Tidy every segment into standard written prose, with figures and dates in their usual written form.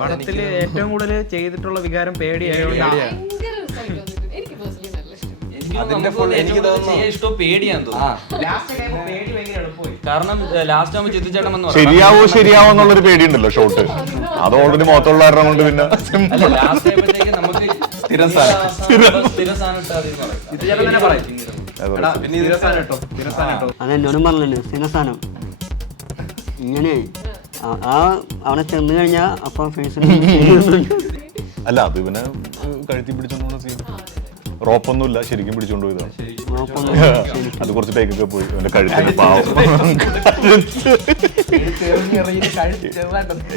പടത്തില് ഏറ്റവും കൂടുതൽ ചെയ്തിട്ടുള്ള വികാരം പേടിയായതുകൊണ്ട് എനിക്ക് ഇഷ്ടം പേടിയാന്ന് തോന്നുന്നു. കാരണം ലാസ്റ്റ് ആവുമ്പോ ചിത്തിച്ചേട്ടൻ വന്നു ശരിയാവോ എന്നുള്ളൊരു പേടിയുണ്ടല്ലോ ഷോട്ട്. അത് ഓൾറെഡി മുഖത്തുള്ള കാരണം കൊണ്ട് പിന്നെ ലാസ്റ്റ് ആയപ്പോഴത്തേക്ക് നമുക്ക് സ്ഥിരം സ്ഥാനം അതെന്നോടും പറഞ്ഞല്ലോ സ്ഥിരസ്ഥാനം ഇങ്ങനെ അവിടെ ചെന്ന് കഴിഞ്ഞാൽ അപ്പൊ അല്ല അത് പിന്നെ കഴുത്തി പിടിച്ചോണ്ട് സീൻ റോപ്പൊന്നുമില്ല, ശരിക്കും പിടിച്ചോണ്ട് പോയതാണ്. അത് കുറച്ച് ടേക്കൊക്കെ പോയി എന്റെ കഴുത്തിന്റെ പാവം.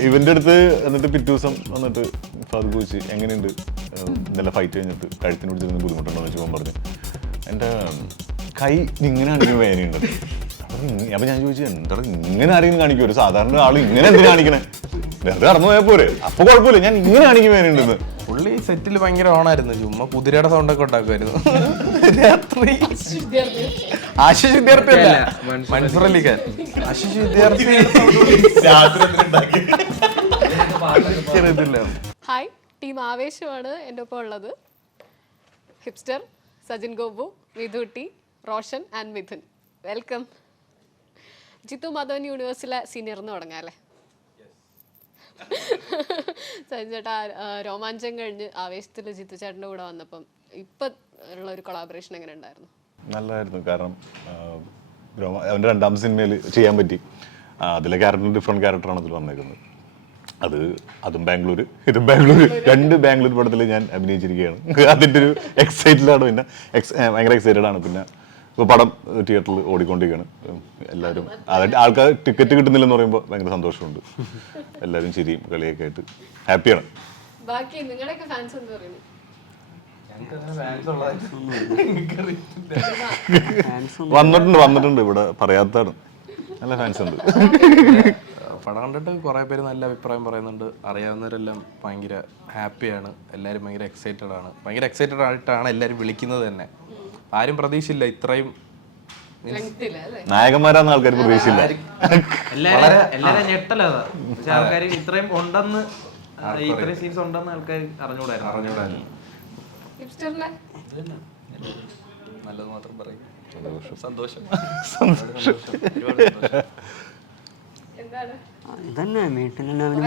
ഇവന്റെ അടുത്ത് എന്നിട്ട് പിറ്റേ ദിവസം വന്നിട്ട് ഫാദർ ചോദിച്ചു എങ്ങനെയുണ്ട് ഇന്നലെ ഫൈറ്റ് കഴിഞ്ഞിട്ട് കഴുത്തിന് പിടിച്ചിരുന്ന ബുദ്ധിമുട്ടുണ്ടോ എന്ന് ചോദിച്ചാൽ പറഞ്ഞു എന്റെ കൈ ഇങ്ങനെ കാണിക്കുന്ന വേദനയുണ്ട്. അപ്പൊ ഞാൻ ചോദിച്ചു എന്താ ഇങ്ങനെ ആരെങ്കിലും കാണിക്കും, ഒരു സാധാരണ ആള് ഇങ്ങനെ എന്തിനു കാണിക്കണേ, വെറുതെ കടന്നു പോയാൽ പോരെ, അപ്പൊ കുഴപ്പമില്ല ഞാൻ ഇങ്ങനെ കാണിക്കും വേദനയുണ്ടെന്ന്. പുള്ളി സെറ്റിൽ ഭയങ്കര ഓണായിരുന്നു, ചുമ്മാ കുതിരയുടെ സൗണ്ടൊക്കെ ഉണ്ടാക്കുമായിരുന്നു രാത്രി. ആശിഷ് വിദ്യാർത്ഥി അല്ല, മൻസൂർ അലിഖാൻ. ആശിഷ് വിദ്യാർത്ഥി ഹായ്, ടീം ആവേശമാണ് എൻ്റെ ഒപ്പം ഉള്ളത്. Hipster, Sajin Gopu, Vidhutty, Roshan and Mithun. Welcome. Jithu Madhavan യൂണിവേഴ്സിലെ സീനിയർന്ന് തുടങ്ങാം അല്ലേ? സജിൻ ചേട്ടാ, രോമാഞ്ചം കഴിഞ്ഞ് ആവേശത്തിൽ ജിത്തു ചേട്ടൻ്റെ കൂടെ വന്നപ്പം ഇപ്പം ഉള്ള ഒരു കൊളാബറേഷൻ എങ്ങനെ ഉണ്ടായിരുന്നു? നല്ലതായിരുന്നു. കാരണം അവൻ്റെ രണ്ടാമത്തെ സിനിമയിൽ ചെയ്യാൻ പറ്റി. അതിലെ ക്യാരക്ടർ ഡിഫറെൻറ്റ് ക്യാരക്ടറാണ് അതിൽ വന്നേക്കുന്നത്. അതും ബാംഗ്ലൂർ, ഇതും ബാംഗ്ലൂർ, രണ്ട് ബാംഗ്ലൂർ പടത്തിൽ ഞാൻ അഭിനയിച്ചിരിക്കുകയാണ്. അതിൻ്റെ ഒരു എക്സൈറ്റഡാണ്, പിന്നെ ഭയങ്കര എക്സൈറ്റഡ് ആണ്. പിന്നെ ഇപ്പോൾ പടം തിയേറ്ററിൽ ഓടിക്കൊണ്ടിരിക്കുകയാണ്. എല്ലാവരും ആൾക്കാർ ടിക്കറ്റ് കിട്ടുന്നില്ലെന്ന് പറയുമ്പോൾ ഭയങ്കര സന്തോഷമുണ്ട്. എല്ലാവരും ചിരിയും കളിയൊക്കെ ആയിട്ട് ഹാപ്പിയാണ്. ബാക്കി നിങ്ങളുടെയൊക്കെ ഫാൻസ് എന്താ പറയുന്നത്? വന്നിട്ടുണ്ട് ഇവിടെ, പറയാത്തതാണ്. നല്ല ഫാൻസ് ഉണ്ട്. പടം കണ്ടിട്ട് കുറേ പേര് നല്ല അഭിപ്രായം പറയുന്നുണ്ട്. അറിയാവുന്നവരെല്ലാം ഭയങ്കര ഹാപ്പിയാണ്, എല്ലാവരും ഭയങ്കര എക്സൈറ്റഡ് ആണ്. ഭയങ്കര എക്സൈറ്റഡ് ആയിട്ടാണ് എല്ലാവരും വിളിക്കുന്നത് തന്നെ. ആരും പ്രതീക്ഷയില്ല ഇത്രയും നായകന്മാരാന്ന് ആൾക്കാർ പ്രതീക്ഷയില്ല. എല്ലാരും ഞെട്ടലതാ. പക്ഷെ ആൾക്കാർ ഇത്രയും ഉണ്ടെന്ന്, ഇത്രയും സീൻസ് ഉണ്ടെന്ന് ആൾക്കാർ അറിഞ്ഞൂടായിരുന്നു. നല്ലത് മാത്രം പറയും. സന്തോഷം. ഇതന്നെ വീട്ടിലെല്ലാവരും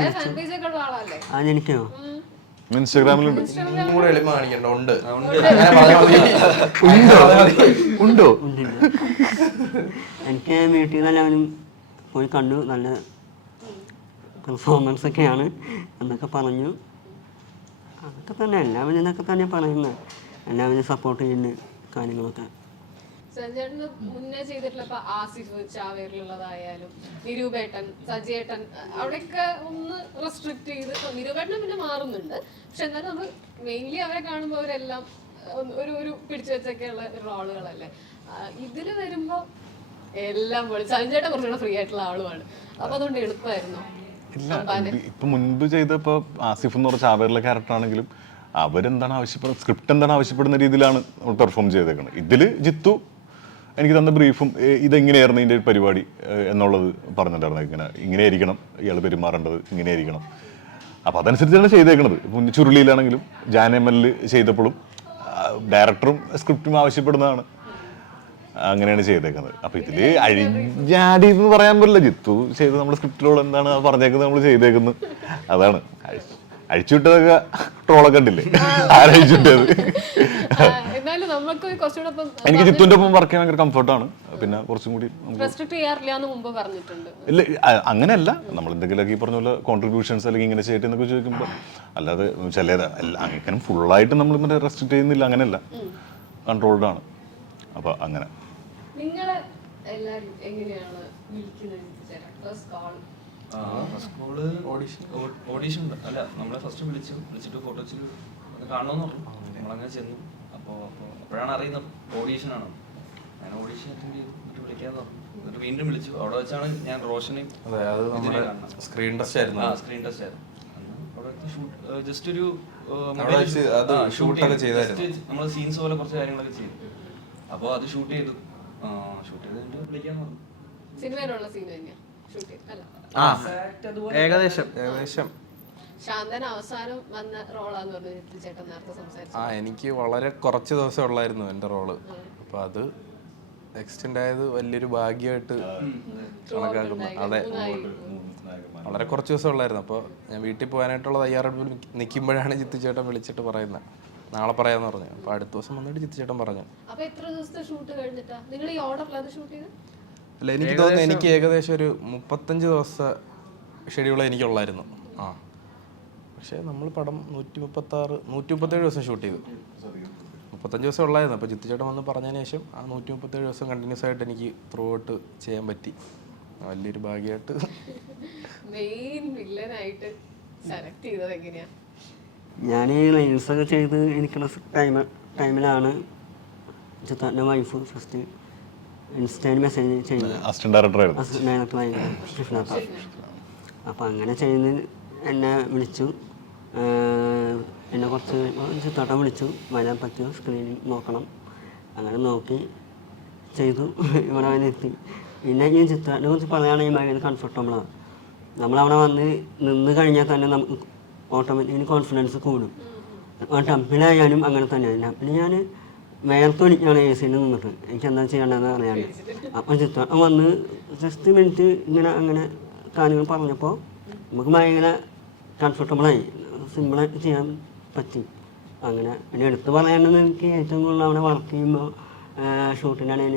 എനിക്കോ ഇൻസ്റ്റാഗ്രാമിലുണ്ട്. കൂടെ എളിമ കാണിക്കണ്ട ഉണ്ട് ഉണ്ടോ? എനിക്ക് വീട്ടിൽ നിന്ന് എല്ലാവരും പോയി കണ്ടു, നല്ല പെർഫോമൻസ് ഒക്കെയാണ് എന്നൊക്കെ പറഞ്ഞു. അതൊക്കെ തന്നെ എല്ലാവരും ഇതൊക്കെ തന്നെ പറയുന്നത്, എല്ലാവരും സപ്പോർട്ട് ചെയ്യുന്ന കാര്യങ്ങളൊക്കെ. സഞ്ജേട്ടന് മുന്നേ ചെയ്തിട്ടുള്ള ആസിഫ് ചാവേറിലുള്ളതായാലും നിരൂപേട്ടൻ, സജിയേട്ടൻ, അവിടെയൊക്കെ ഒന്ന് റെസ്ട്രിക്ട് ചെയ്ത്. നിരൂപേട്ടനും പിന്നെ മാറുന്നുണ്ട്, പക്ഷെ എന്നാലും നമ്മൾ മെയിൻലി അവരെ കാണുമ്പോൾ അവരെല്ലാം ഒരു പിടിച്ചു വെച്ചൊക്കെയുള്ള റോളുകളല്ലേ. ഇതില് വരുമ്പോ എല്ലാം പോലെ സഞ്ജേട്ടൻ കുറച്ചുകൂടെ ഫ്രീ ആയിട്ടുള്ള ആളുമാണ്. അപ്പൊ അതുകൊണ്ട് എളുപ്പമായിരുന്നു. ഇപ്പൊ മുൻപ് ചെയ്തപ്പോ ആസിഫ് എന്ന് പറഞ്ഞ ചാവേറിലെ ക്യാരക്ടർ ആണെങ്കിലും അവരെന്താണ് ആവശ്യപ്പെടുന്നത്, സ്ക്രിപ്റ്റ് എന്താണ് ആവശ്യപ്പെടുന്ന രീതിയിലാണ് നമ്മൾ പെർഫോം ചെയ്തേക്കുന്നത്. ഇതില് ജിത്തു എനിക്ക് തന്ന ബ്രീഫും ഇതെങ്ങനെയായിരുന്നു ഇതിൻ്റെ പരിപാടി എന്നുള്ളത് പറഞ്ഞിട്ടുണ്ടായിരുന്നു. ഇങ്ങനെയായിരിക്കണം ഇയാൾ പെരുമാറേണ്ടത്, ഇങ്ങനെയായിരിക്കണം. അപ്പോൾ അതനുസരിച്ചാണ് ചെയ്തേക്കുന്നത്. ഇപ്പം ചുരുളിയിലാണെങ്കിലും ജാനമലിൽ ചെയ്തപ്പോഴും ഡയറക്ടറും സ്ക്രിപ്റ്റും ആവശ്യപ്പെടുന്നതാണ്, അങ്ങനെയാണ് ചെയ്തേക്കുന്നത്. അപ്പോൾ ഇതിൽ അഴിഞ്ഞാടി എന്ന് പറയാൻ പറ്റില്ല. ജിത്തു ചെയ്ത് നമ്മുടെ സ്ക്രിപ്റ്റിലുള്ള എന്താണ് പറഞ്ഞേക്കുന്നത് നമ്മൾ ചെയ്തേക്കുന്നത്, അതാണ്. അഴിച്ചുവിട്ടതൊക്കെ ട്രോളൊക്കെ ഉണ്ടില്ലേ, ആരഴിച്ചുവിട്ടത്. എനിക്ക് ജിത്തുവിന്റെ ഒപ്പം വർക്ക് ചെയ്യാൻ ഭയങ്കര കംഫർട്ടാണ്. പിന്നെ കുറച്ചും കൂടി ഇല്ല, അങ്ങനെയല്ല. നമ്മൾ എന്തെങ്കിലുമൊക്കെ ഈ പറഞ്ഞ പോലെ കോൺട്രിബ്യൂഷൻസ് അല്ലെങ്കിൽ ഇങ്ങനെ ചെയ്യട്ടെ എന്നൊക്കെ ചോദിക്കുമ്പോൾ, അല്ലാതെ ചില അങ്ങനെ ഫുള്ളായിട്ട് നമ്മൾ മറ്റേ റെസ്ട്രിക്ട് ചെയ്യുന്നില്ല, അങ്ങനെയല്ല, കൺട്രോൾഡ് ആണ്. അപ്പൊ അങ്ങനെ ഓഡീഷൻ ഉണ്ട്. അല്ല, നമ്മളെ ഫസ്റ്റ് വിളിച്ചിട്ട് ഫോട്ടോസിൽ കാണണമെന്ന് പറഞ്ഞു. നമ്മളങ്ങനെ ചെന്നു. അപ്പോഴാണ് അറിയുന്നത് ഓഡീഷനാണ്. ഞാൻ ഓഡീഷൻ അറ്റൻഡ് ചെയ്തു, എന്നിട്ട് വിളിക്കാന്ന് പറഞ്ഞു. എന്നിട്ട് വീണ്ടും വിളിച്ചു. അവിടെ വെച്ചാണ് ഞാൻ റോഷനെയും സ്ക്രീൻ ടെസ്റ്റ് ആയിരുന്നു. സ്ക്രീൻ ടെസ്റ്റ് ആയിരുന്നു. അവിടെ ജസ്റ്റ് ഒരു ഷൂട്ടൊക്കെ ചെയ്തായിരുന്നു. നമ്മൾ സീൻസ് പോലെ കുറച്ച് കാര്യങ്ങളൊക്കെ ചെയ്തു. അപ്പോൾ അത് ഷൂട്ട് ചെയ്തു. ഷൂട്ട് ചെയ്തിട്ട് വിളിക്കാന്ന് പറഞ്ഞു. സിനിമയിലുള്ള സീൻ തന്നെയാ ഷൂട്ട് ചെയ്ത്? അല്ല, ഏകദേശം ശാന്തൻ അവസാനം വന്ന റോളാന്ന് പറഞ്ഞു ചേട്ടൻ നേരത്തെ സംസാരിച്ചു. എനിക്ക് വളരെ കുറച്ച് ദിവസം ഉള്ളായിരുന്നു എൻ്റെ റോള്. അപ്പോൾ അത് എക്സ്റ്റെൻഡ് ആയത് വലിയൊരു ഭാഗ്യമായിട്ട് കണക്കാക്കുന്നു. അതെ, വളരെ കുറച്ച് ദിവസം ഉള്ളായിരുന്നു. അപ്പോൾ ഞാൻ വീട്ടിൽ പോകാനായിട്ടുള്ള തയ്യാറെടുപ്പിൽ നിൽക്കുമ്പോഴാണ് ജിത്തു ചേട്ടൻ വിളിച്ചിട്ട് പറയുന്നത് നാളെ പറയാന്ന് പറഞ്ഞു. അപ്പോൾ അടുത്ത ദിവസം വന്നിട്ട് ജിത്തു ചേട്ടൻ പറഞ്ഞു. അപ്പൊ എത്ര ദിവസത്തെ ഷൂട്ട് കഴിഞ്ഞിട്ടാ നിങ്ങൾ ഈ ഓർഡറിലത് ഷൂട്ട് ചെയ്ത്? അല്ല, എനിക്ക് തോന്നുന്നു എനിക്ക് ഏകദേശം ഒരു 35 ദിവസത്തെ ഷെഡ്യൂൾ എനിക്കുള്ളായിരുന്നു. പക്ഷേ നമ്മൾ പടം 137 ദിവസം ഷൂട്ട് ചെയ്തു. 35 ദിവസം ഉള്ളായിരുന്നു. അപ്പോൾ ജിത്തു ചേട്ടൻ വന്ന് പറഞ്ഞതിന് ശേഷം ആ 137 ദിവസം കണ്ടിന്യൂസ് ആയിട്ട് എനിക്ക് ത്രൂ ഔട്ട് ചെയ്യാൻ പറ്റി. വലിയൊരു ഭാഗ്യമായിട്ട്. മെയിൻ വില്ലനായിട്ട് സെലക്ട് ചെയ്തത് എങ്ങനെയാ? ഞാൻ ഈ റീൽസൊക്കെ ചെയ്ത് എനിക്കുള്ള ടൈമിലാണ് ചിത്രൻ്റെ വൈഫ് ഫസ്റ്റ് ഇൻസ്റ്റയിൽ മെസ്സേജ് ചെയ്യുന്നത്. അസിസ്റ്റന്റ് ഡയറക്ടറായിരുന്നു. അപ്പോൾ അങ്ങനെ ചെയ്യുന്ന എന്നെ വിളിച്ചു. എന്നെ കുറച്ച് ചിത്രട്ടം വിളിച്ചു, വരാൻ പറ്റുമോ, സ്ക്രീനിൽ നോക്കണം. അങ്ങനെ നോക്കി ചെയ്തു, ഇവിടെ വരെ എത്തി. പിന്നെ ഈ ചിത്രത്തിനെ കുറിച്ച് പറയുകയാണെങ്കിൽ ഭയങ്കര കംഫർട്ടബിളാണ്. നമ്മളവിടെ വന്ന് നിന്ന് കഴിഞ്ഞാൽ തന്നെ നമുക്ക് ഓട്ടോമാറ്റിക്കലി കോൺഫിഡൻസ് കൂടും. ടപ്പിലായാലും അങ്ങനെ തന്നെയാണ്. ടപ്പിൽ ഞാൻ വേർത്തൊലിക്കാണ് എ സിയിൽ നിന്നിട്ട് എനിക്ക് എന്താ ചെയ്യേണ്ടതെന്ന് അറിയാൻ. അപ്പം ചിത്രം വന്ന് ജസ്റ്റ് മിനിറ്റ് ഇങ്ങനെ അങ്ങനെ കാര്യങ്ങൾ പറഞ്ഞപ്പോൾ നമുക്ക് ഭയങ്കര കംഫർട്ടബിളായി, സിമ്പിളായിട്ട് ചെയ്യാൻ പറ്റി. അങ്ങനെ പിന്നെ എടുത്ത് പറയാനെന്ന് എനിക്ക് ഏറ്റവും കൂടുതൽ അവിടെ വർക്ക് ചെയ്യുമ്പോൾ ഷൂട്ടിനാണെങ്കിൽ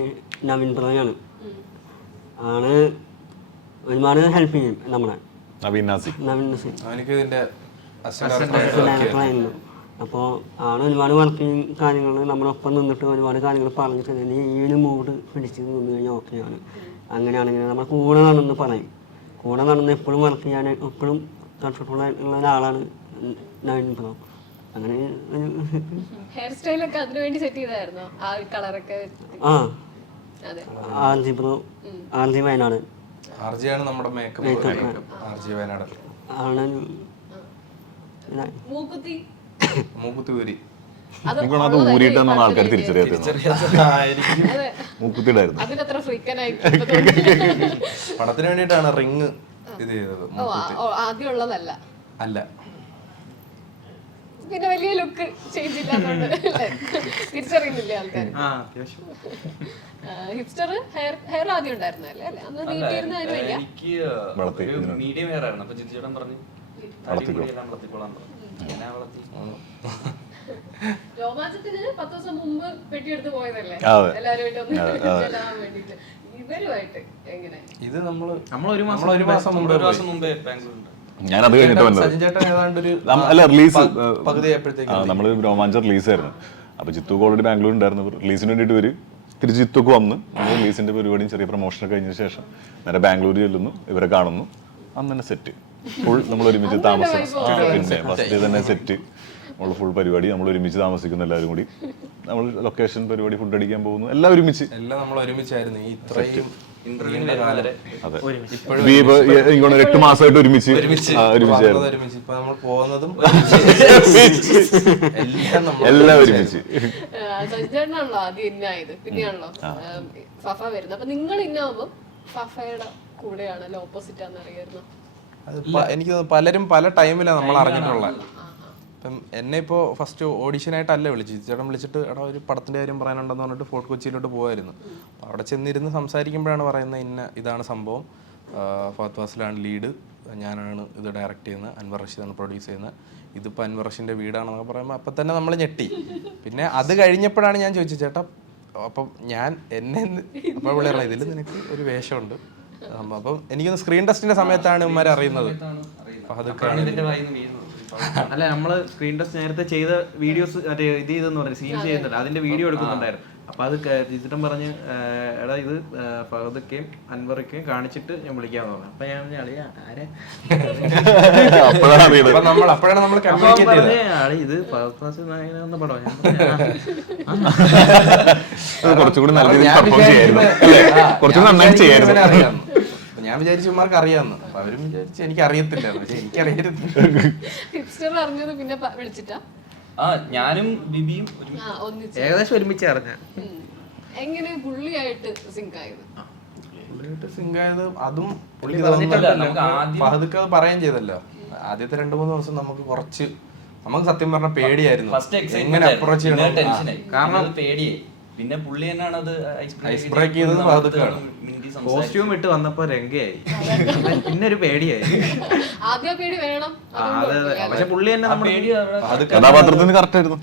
നവീൻ ബ്രോയാണ്. ആണ് ഒരുപാട് ഹെൽപ്പ് ചെയ്യും നമ്മളെ. നവീൻ നസീർ ഡയറക്ടറായിരുന്നു. അപ്പോൾ ആണ് ഒരുപാട് വർക്കിങ് കാര്യങ്ങൾ നമ്മളൊപ്പം നിന്നിട്ട് ഒരുപാട് കാര്യങ്ങൾ പറഞ്ഞിട്ട് നീ ഈ ഒരു മൂഡ് പിടിച്ച് നിന്ന് കഴിഞ്ഞാൽ ഓക്കെയാണ്, അങ്ങനെയാണെങ്കിൽ നമ്മൾ കൂടെ നടന്ന് പറയും. കൂടെ നടന്ന് എപ്പോഴും വർക്ക് ചെയ്യാൻ എപ്പോഴും കംഫർട്ടബിൾ ആയിട്ടുള്ള ഒരാളാണ് നവീൻ ബ്രോ. അങ്ങനെ ഹെയർ സ്റ്റൈലൊക്കെ അതിനു വേണ്ടി സെറ്റ് ചെയ്തായിരുന്നോ? ആ കളറൊക്കെ ആർജി ബ്രോ, ആർജി വയനാട് ആർജിയാണ് നമ്മുടെ മേക്കപ്പ് ആർജി വയനാട് ആണ്. മൂക്കുത്തി ഊരി അത് ഊരിയിട്ടാണ് ആൾക്കാർ തിരിച്ചറിയാത്തത്. മൂക്കുത്തിയിടായിരുന്നു. പടത്തിന് വേണ്ടിയിട്ടാണ് റിങ് ഇത് ചെയ്തത്. ആദ്യം ഉള്ളതല്ല അല്ല, പിന്നെ വലിയ ലുക്ക് ചേഞ്ച് ഇല്ലാത്തതുകൊണ്ട് തിരിച്ചറിയുന്നില്ല ആൾക്കാർ. ഹിപ്സ്റ്റർ ഹെയർ ആദ്യം ഉണ്ടായിരുന്നല്ലേ? അന്ന് നീട്ടിയിരുന്ന അതിന് വേണ്ടിയാ? എനിക്ക് മീഡിയം ഹെയർ ആയിരുന്നു. അപ്പൊ ജിത്തു ചേട്ടൻ പറഞ്ഞു വളർത്തിക്കോളാൻ പറഞ്ഞു. ഞാൻ വളർത്തി. രോമാഞ്ചത്തിന് 10 ദിവസം മുമ്പ് പെട്ടിയെടുത്ത് പോയതല്ലേ എല്ലാവരുമായിട്ട് ഒന്ന് ചെല്ലാൻ വേണ്ടിട്ട്. ഇവരുമായിട്ട് എങ്ങനെ? ഇത് നമ്മൾ ഒരു മാസം മുമ്പേ ബാംഗ്ലൂരുണ്ട്. ഞാൻ അത് കഴിഞ്ഞിട്ട് സജിൻ ചേട്ടൻ ഏതാണ്ട് ഒരു അല്ല റിലീസ് പകുതി ആയപ്പോഴത്തേക്ക് നമ്മൾ രോമാഞ്ചം റിലീസായിരുന്നു. അപ്പോൾ ജിത്തുക്ക് ഓൾറെഡി ബാംഗ്ലൂർ ഉണ്ടായിരുന്നു. റിലീസിന് വേണ്ടിയിട്ട് വരും തിരിച്ച് ജിത്തുക്ക് വന്ന് നമ്മൾ റിലീസിന്റെ പരിപാടിയും ചെറിയ പ്രൊമോഷനൊക്കെ കഴിഞ്ഞ ശേഷം നേരെ ബാംഗ്ലൂർ ചെല്ലുന്നു, ഇവരെ കാണുന്നു. അന്ന് തന്നെ സെറ്റ് ഫുൾ നമ്മൾ ഒരുമിച്ച് താമസിക്കും. പിന്നെ ഫസ്റ്റ് തന്നെ സെറ്റ് നമ്മൾ ഫുൾ പരിപാടി നമ്മൾ ഒരുമിച്ച് താമസിക്കുന്നു. എല്ലാവരും കൂടി നമ്മൾ ലൊക്കേഷൻ പരിപാടി ഫുഡ് അടിക്കാൻ പോകുന്നു, എല്ലാം ഒരുമിച്ച്. എല്ലാം നമ്മൾ ഒരുമിച്ചായിരുന്നു. ഈ ഇത്രയും ഇന്റർവ്യൂവിന്റെ അതെ ഇങ്ങോട്ട് 8 മാസമായിട്ട് ഒരുമിച്ചായിരുന്നു. ഇപ്പൊ നമ്മൾ പോകുന്നതും എല്ലാം ഒരുമിച്ച്. സജിചേട്ടനാണല്ലോ ആദ്യം ഇന്നായത്, പിന്നെയാണല്ലോ ഫഫ വരുന്നത്. അപ്പൊ നിങ്ങൾ ഇന്നാവുമ്പോ ഫഫയുടെ കൂടെയാണല്ലോ ഓപ്പോസിറ്റ് ആണെന്ന് അറിയായിരുന്നു. എനിക്ക് തോന്നുന്നു പലരും പല ടൈമിലാണ് നമ്മൾ അറിഞ്ഞിട്ടുള്ളത്. ഇപ്പം എന്നെ ഇപ്പോൾ ഫസ്റ്റ് ഓഡീഷനായിട്ടല്ല ചേട്ടൻ വിളിച്ചിട്ട് എടാ ഒരു പടത്തിൻ്റെ കാര്യം പറയാനുണ്ടെന്ന് പറഞ്ഞിട്ട് ഫോർട്ട് കൊച്ചിയിലോട്ട് പോകുമായിരുന്നു. അപ്പോൾ അവിടെ ചെന്നിരുന്ന് സംസാരിക്കുമ്പോഴാണ് പറയുന്നത് ഇതാണ് സംഭവം, ഫഹദ് ഫാസിലാണ് ലീഡ്, ഞാനാണ് ഇത് ഡയറക്റ്റ് ചെയ്യുന്നത്, അൻവർ റഷീദാണ് പ്രൊഡ്യൂസ് ചെയ്യുന്നത്, ഇതിപ്പോൾ അൻവർ റഷീദിൻ്റെ വീടാണെന്നൊക്കെ പറയുമ്പോൾ അപ്പം തന്നെ നമ്മൾ ഞെട്ടി. പിന്നെ അത് കഴിഞ്ഞപ്പോഴാണ് ഞാൻ ചോദിച്ചത് ചേട്ടാ അപ്പം എന്നെ അപ്പോൾ ഇവിടെ പറഞ്ഞത് ഇതിൽ നിനക്ക് ഒരു വേഷമുണ്ട്. അപ്പം എനിക്കൊന്ന് സ്ക്രീൻ ടെസ്റ്റിൻ്റെ സമയത്താണ് ഇവന്മാർ അറിയുന്നത്. അല്ല നമ്മള് സ്ക്രീൻ ടെസ്റ്റ് നേരത്തെ ചെയ്ത വീഡിയോസ് മറ്റേ ഇത് ചെയ്തെന്ന് പറഞ്ഞു സീൻ ചെയ്യുന്നുണ്ട്, അതിന്റെ വീഡിയോ എടുക്കുന്നുണ്ടായിരുന്നു. അപ്പൊ അത് ജിതിട്ടൻ പറഞ്ഞ് എടാ ഇത് ഫഹദൊക്കെയും അൻവറൊക്കെയും കാണിച്ചിട്ട് ഞാൻ വിളിക്കാന്ന് പറഞ്ഞു. അപ്പൊ ഞാൻ അളിയാ ആരെ ഇത് ഫഹദ് ഫാസിൽ നായകനെന്ന പടം. കുറച്ചുകൂടി നല്ല രീതിയിൽ പെർഫോം ചെയ്യായിരുന്നു, കുറച്ചുകൂടി നന്നായിട്ട് ചെയ്യായിരുന്നു. ഞാൻ വിചാരിച്ചു ഇവർക്ക് അറിയാമെന്ന്. അപ്പൊ അവരും വിചാരിച്ചു എനിക്ക് അറിയത്തില്ല, പക്ഷെ എനിക്കറിയരുത്. ഞാനും ബിബിയും ഏകദേശം ഒരുമിച്ച് അറിഞ്ഞ എങ്ങനെ പുള്ളിയായിട്ട് സിങ്ക് ആയത്? പുള്ളിയായിട്ട് സിങ്ക് ആയത് അതും ഫഹദ്ക്ക് അത് പറയുകയും ചെയ്തല്ലോ. ആദ്യത്തെ 2-3 ദിവസം നമുക്ക് സത്യം പറഞ്ഞ പേടിയായിരുന്നു ഫസ്റ്റ് എങ്ങനെ അപ്രോച്ച് ചെയ്യണം. ടെൻഷനായി കാരണം അത് പേടിയായി. പിന്നെ പുള്ളി തന്നെയാണ് അത് ഐസ് ബ്രേക്ക് ചെയ്തത് പതുക്കെയാണ്. കോസ്റ്റ്യൂം ഇട്ട് വന്നപ്പോ രംഗയായി, പിന്നെ ഒരു പേടിയായി. ആദ്യം പേടി വേണം. അതെ അതെ, പക്ഷെ പുള്ളി തന്നെ നമ്മുടെ കഥാപാത്രത്തിന് കറക്റ്റ് ആയിരുന്നു.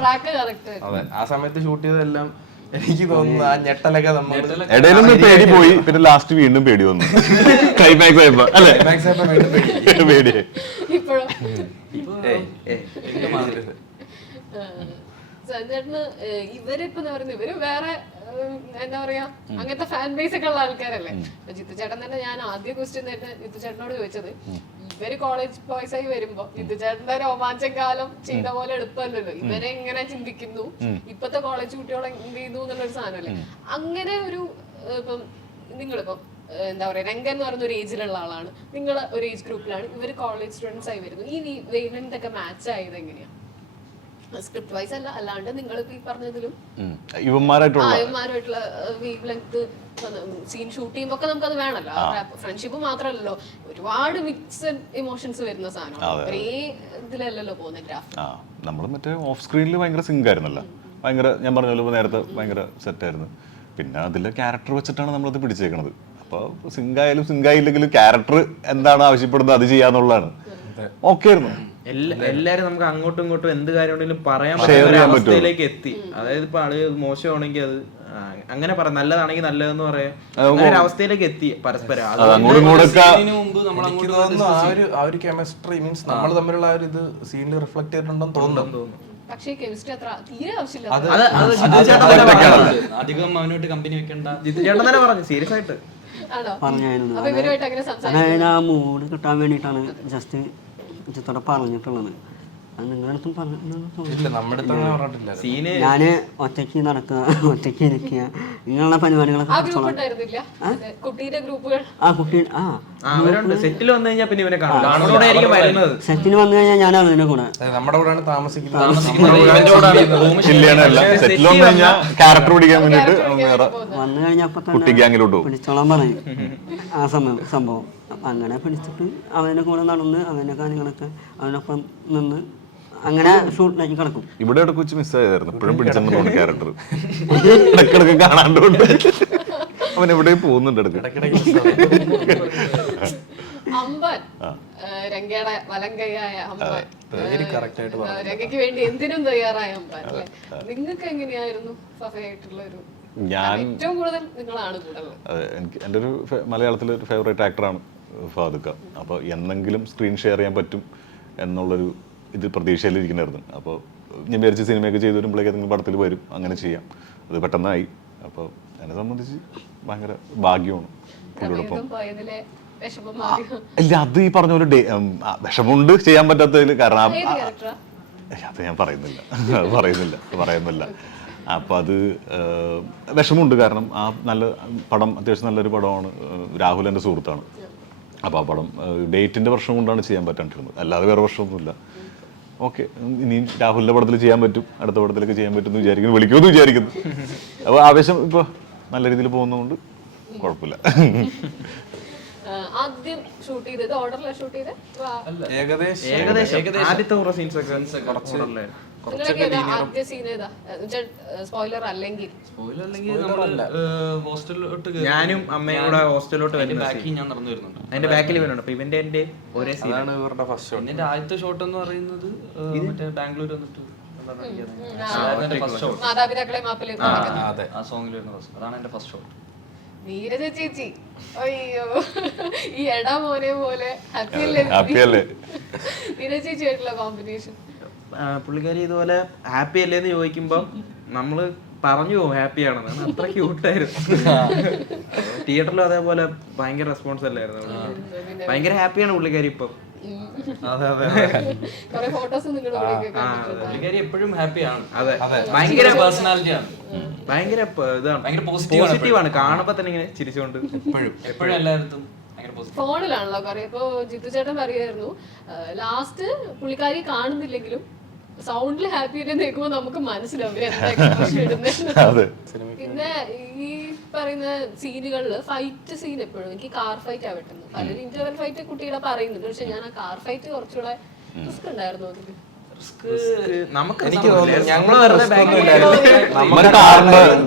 Track correct. അതെ, ആ സമയത്ത് ഷൂട്ട് ചെയ്തതെല്ലാം എനിക്ക് തോന്നുന്നു ആ ഞെട്ടലൊക്കെ നമ്മൾ ഇടയിലൊന്നും പേടി പോയി, പിന്നെ ലാസ്റ്റ് വീണ്ടും പേടി വന്നു. ക്ലൈമാക്സ് ആയപ്പോ അല്ലേ പേടിയായി. ഇപ്പോഴും ഇപ്പൊ സഞ്ജേട്ടന് ഇവരിപ്പോ പറയുന്നത് ഇവര് വേറെ എന്താ പറയാ അങ്ങനത്തെ ഫാൻ ബേസ് ഒക്കെ ഉള്ള ആൾക്കാരല്ലേ. ജിത്തു ചേട്ടൻ തന്നെ, ഞാൻ ആദ്യ ക്വസ്റ്റ്യൻ തന്നെ ജിത്തു ചേട്ടനോട് ചോദിച്ചത്, ഇവര് കോളേജ് ബോയ്സ് ആയി വരുമ്പോ ജിത്തു ചേട്ടന്റെ രോമാഞ്ചം കാലം ചെയ്ത പോലെ എടുത്തല്ലോ, ഇവരെ എങ്ങനെ ചിന്തിക്കുന്നു, ഇപ്പത്തെ കോളേജ് കുട്ടികളെ എന്ത് ചെയ്യുന്നു എന്നുള്ളൊരു സാധനമല്ലേ. അങ്ങനെ ഒരു ഇപ്പം നിങ്ങളിപ്പം എന്താ പറയാ, രംഗൻ എന്ന് പറയുന്ന ഒരു ഏജിലുള്ള ആളാണ്, നിങ്ങൾ ഒരു ഏജ് ഗ്രൂപ്പിലാണ്, ഇവര് കോളേജ് സ്റ്റുഡൻസ് ആയി വരുന്നു. ഈ വേവ്ലെങ്ത് ഒക്കെ മാച്ച് ആയത് എങ്ങനെയാ? സ്ക്രിപ്റ്റ് വൈസ് അല്ല, അല്ലാണ്ട് നിങ്ങൾ ഈ പറഞ്ഞതിലും ഇവന്മാരായിട്ടുള്ള വേവ് ലെങ്ത് സീൻ ഷൂട്ട് ചെയ്യുമ്പോ ഒക്കെ നമുക്കത് വേണല്ലോ. ഫ്രണ്ട്ഷിപ്പ് മാത്രമല്ലല്ലോ, ഒരുപാട് മിക്സ് ഇമോഷൻസ് വരുന്ന സാധനം. ഒരേ ഇതിലല്ലല്ലോ പോകുന്ന ഗ്രാഫ്. നമ്മൾ മറ്റേ ഓഫ് സ്ക്രീനിൽ ഭയങ്കര സിങ്ക് ആയിരുന്നല്ലോ, ഭയങ്കര ഞാൻ പറഞ്ഞല്ലോ നേരത്തെ ഭയങ്കര സെറ്റായിരുന്നു. പിന്നെ അതിലെ ക്യാരക്ടർ വെച്ചിട്ടാണ് നമ്മളത് പിടിച്ചേക്കണത്. അപ്പോൾ സിങ്കായാലും സിങ്കായില്ലെങ്കിലും ക്യാരക്ടർ എന്താണ് ആവശ്യപ്പെടുന്നത് അത് ചെയ്യാന്നുള്ളതാണ്. ഓക്കെ ആയിരുന്നു. എല്ലാരും നമുക്ക് അങ്ങോട്ടും ഇങ്ങോട്ടും എന്ത് കാര്യം ഉണ്ടെങ്കിലും പറയാൻ പറ്റുന്ന അവസ്ഥയിലേക്ക് എത്തി. അതായത് ഇപ്പൊ ആള് മോശമാണെങ്കിൽ അത് അങ്ങനെ പറയാം, നല്ലതാണെങ്കിൽ നല്ലതെന്ന് പറയാം, അങ്ങനെ ഒരു അവസ്ഥയിലേക്ക് എത്തി പരസ്പരം. ആ ഒരു കെമിസ്ട്രി മീൻസ് നമ്മൾ തമ്മിലുള്ള ആ ഒരു ഇത് സീനിൽ റിഫ്ലക്ട് ചെയ്തിട്ടുണ്ടെന്ന് തോന്നുന്നു. പക്ഷേ കെമിസ്ട്രി അത്ര തീരെ ആവശ്യമില്ല. അധികം അവനോട്ട് കമ്പനി വെക്കണ്ട. ജിത്തു ചേട്ടൻ തന്നെ പറഞ്ഞു സീരിയസ് ആയിട്ട് പറഞ്ഞായിരുന്നു. അപ്പൊ ഇവരുമായിട്ട് അങ്ങനെ അതായത് ആ മൂഡ് കിട്ടാൻ വേണ്ടിയിട്ടാണ് ജസ്റ്റ് ചിത്തോടെ പറഞ്ഞിട്ടുള്ളത്. അത് നിങ്ങളുടെ അടുത്തും പറഞ്ഞിട്ടില്ല. ഞാന് ഒറ്റയ്ക്ക് നടക്കുക, ഒറ്റയ്ക്ക് ഇരിക്കുക, ഇങ്ങനെയുള്ള പരിപാടികളൊക്കെ സെറ്റിൽ വന്നു കഴിഞ്ഞാൽ പിന്നെ ഇവനെ കാണും. സെറ്റിന് വന്നു കഴിഞ്ഞാൽ ഞാൻ അതിന്റെ കൂടെ നമ്മുടെ കൂടെയാണ് താമസിക്കുന്നത്. വന്നു കഴിഞ്ഞപ്പോ തന്നെ പിടിച്ചോളാൻ പറയും ആ സംഭവം. അങ്ങനെ പിടിച്ചിട്ട് അവന്റെ കൂടെ നടന്ന് അവന്റെ കാര്യങ്ങളൊക്കെ അവനൊപ്പം നിന്ന് അങ്ങനെ ഷൂട്ടിലേക്ക് കിടക്കും. ഇവിടെ ഇടയ്ക്ക് വെച്ച് മിസ്സായതായിരുന്നു, ഇപ്പോഴും പിടിച്ചെന്ന് ക്യാരക്ടർ ഇടക്കിടക്ക് കാണാണ്ടുണ്ട്. അവൻ എവിടെ പോകുന്നുണ്ട് അമ്പൻ, രംഗയുടെ വലങ്കയായ അമ്പൻ, രംഗയ്ക്ക് വേണ്ടി എന്തിനും തയ്യാറായ അമ്പൻ അല്ലെ. നിങ്ങൾക്ക് എങ്ങനെയായിരുന്നു ഫഫയായിട്ടുള്ള ഒരു ഏറ്റവും കൂടുതൽ നിങ്ങളാണ് കൂടുതൽ? എനിക്ക് എൻ്റെ ഒരു മലയാളത്തിലെ ഒരു ഫേവറേറ്റ് ആക്ടറാണ് ഫാദുക്ക. അപ്പോൾ എന്നെങ്കിലും സ്ക്രീൻ ഷെയർ ചെയ്യാൻ പറ്റും എന്നുള്ളൊരു ഇത് പ്രതീക്ഷയിലിരിക്കണമായിരുന്നു. അപ്പോൾ ഞാൻ വിചാരിച്ച സിനിമയൊക്കെ ചെയ്ത് വരുമ്പോഴേക്ക് ഏതെങ്കിലും പടത്തിൽ വരും, അങ്ങനെ ചെയ്യാം. അത് പെട്ടെന്നായി. അപ്പോൾ എന്നെ സംബന്ധിച്ച് ഭയങ്കര ഭാഗ്യമാണ് പുള്ളിയോടൊപ്പം. ഇല്ല, അത് ഈ പറഞ്ഞ പോലെ വിഷമമുണ്ട് ചെയ്യാൻ പറ്റാത്തതിൽ. കാരണം അത് ഞാൻ പറയുന്നില്ല. അപ്പോൾ അത് വിഷമമുണ്ട്. കാരണം ആ നല്ല പടം അത്യാവശ്യം നല്ലൊരു പടമാണ്. രാഹുൽ എൻ്റെ സുഹൃത്താണ്. അപ്പോൾ ആ പടം ഡേറ്റിൻ്റെ പ്രശ്നം കൊണ്ടാണ് ചെയ്യാൻ പറ്റാണ്ടിരുന്നത്, അല്ലാതെ വേറെ പ്രശ്നമൊന്നുമില്ല. ഓക്കെ, ഇനിയും രാഹുലിൻ്റെ പടത്തിൽ ചെയ്യാൻ പറ്റും, അടുത്ത പടത്തിലേക്ക് ചെയ്യാൻ പറ്റും എന്ന് വിചാരിക്കുന്നു, വിളിക്കുമെന്ന് വിചാരിക്കുന്നു. അപ്പോൾ ആവേശം ഇപ്പോൾ നല്ല രീതിയിൽ പോകുന്നതുകൊണ്ട് കുഴപ്പമില്ല. ആദ്യം ഷൂട്ട് ചെയ്തത് ഓർഡറിലാണ് ഷൂട്ട് ചെയ്തത്? ഏകദേശം ആദ്യത്തെ കുറേ സീൻസ് ഒക്കെ ആദ്യ സീൻ ഏതാ? സ്പോയിലർ അല്ലെങ്കിൽ ഞാനും അമ്മയും കൂടെ ഹോസ്റ്റലിലോട്ട് വരുന്ന ഞാൻ നടന്നു വരുന്നുണ്ട്. അതിന്റെ ബാക്കിൽ വരുന്നുണ്ട്. അപ്പൊ ഇവന്റെ എന്റെ ഒരേ സീനാണ് ഇവരുടെ ഫസ്റ്റ് ഷോട്ട്. എന്റെ ആദ്യത്തെ ഷോട്ട് എന്ന് പറയുന്നത് മറ്റേ ബാംഗ്ലൂർ വന്നിട്ട് മാതാപിതാക്കളെ മാപ്പിൽ ആ സോങ്ങിൽ വരുന്ന ഫസ്റ്റ്, അതാണ് എന്റെ ഫസ്റ്റ് ഷോട്ട്. നീരജ ചേച്ചി, അയ്യോ ഈ എടാ മോനെ പോലെ ഹാപ്പിയല്ലേ നീരജ ചേച്ചി ആയിട്ടുള്ള കോമ്പിനേഷൻ? പുള്ളിക്കാരി ഇതുപോലെ ഹാപ്പി അല്ലേന്ന് ചോദിക്കുമ്പോ നമ്മള് പറഞ്ഞു പോകും ഹാപ്പിയാണെന്ന്. അത്ര ക്യൂട്ടായിരുന്നു. തിയേറ്ററിലും അതേപോലെ ഭയങ്കര റെസ്പോൺസ് അല്ലായിരുന്നു. ഭയങ്കര ഹാപ്പിയാണ് പുള്ളിക്കാരി ഇപ്പം. പുള്ളിക്കാരി എപ്പോഴും ഹാപ്പിയാണ്. അതെ, ഭയങ്കര പേഴ്സണാലിറ്റിയാണ്, ഭയങ്കര ഇതാണ്, പോസിറ്റീവാണ്. കാണുമ്പോ തന്നെ ഇങ്ങനെ ചിരിച്ചുകൊണ്ട് എപ്പോഴും എല്ലായിടത്തും. ഫോണിലാണല്ലോ കുറെ. ഇപ്പൊ ജിത്തു ചേട്ടൻ പറയായിരുന്നു ലാസ്റ്റ് പുള്ളിക്കാരി കാണുന്നില്ലെങ്കിലും സൗണ്ടിൽ ഹാപ്പി ആയിട്ട് നിൽക്കുമ്പോൾ നമുക്ക് മനസ്സിലാവും ഇവര് എന്താ expression ഇടുന്നതെന്ന്. അതെ പിന്നെ ഈ പറയുന്ന സീനുകളിൽ ഫൈറ്റ് സീൻ എപ്പോഴും എനിക്ക് കാർ ഫൈറ്റ് ആ പറ്റുന്നു. പലരും ഇന്റർവെൽ ഫൈറ്റ് കുട്ടികളെ പറയുന്നുണ്ട്, പക്ഷെ ഞാൻ ആ കാർ ഫൈറ്റ് കുറച്ചുകൂടെ റിസ്ക് ഉണ്ടായിരുന്നു അതില്. നമുക്ക് എനിക്ക് തോന്നുന്നു ഞങ്ങൾ